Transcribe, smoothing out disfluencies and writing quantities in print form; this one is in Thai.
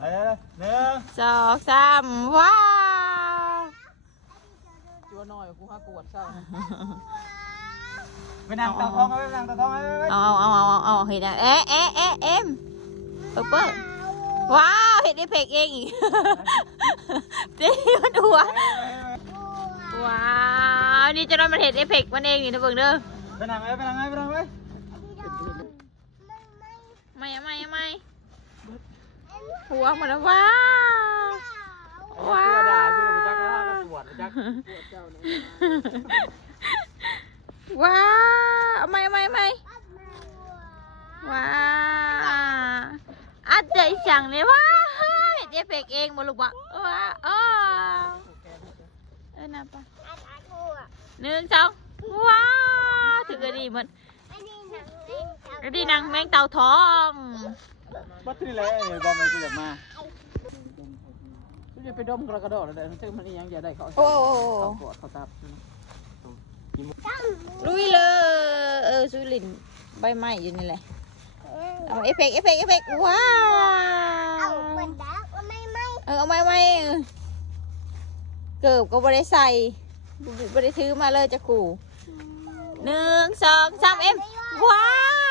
หนึ่ง สองสามว้าว จัวหน่อยกูหากวดเศร้า ไปนั่งเต่าทองไปนั่งเต่าทองไปเอาเห็นเอ็มเปิ้ลว้าวเห็นไอ้เพกเองอีกเจ๊มันหัวว้าวนี่จะนอนมันเห็นไอ้เพกมันเองนี่นะเบิ่งเด้อ ไปนั่งไปนั่งไปนั่งไป ไม่หัวมันว้าวว้าว ด่าชื่อจักรราชสวดจักร เจ้าเนี่ย ว้าวไม่ว้าวอัดใจสั่งเลยว้าวเห็นไอ้เพกเองมาลูกวะว้าวนับปะหนึ่งสองว้าวถึงกระดีมันกระดีนางแมงเต่าทอง บัตรนี่แหละบอลมันกูอยากมา กูจะไปดมกระโดดเลยซึ่งมันยังจะได้เขา โอ้ กวดเขาตับ ลุยเลยสุรินใบไม้อยู่นี่แหละเอาเอฟเฟกต์ว้าวเอาไม่เกือบก็ไม่ได้ใส่ไม่ได้ถือมาเลยจะกูหนึ่งสองสามเอ็มว้าว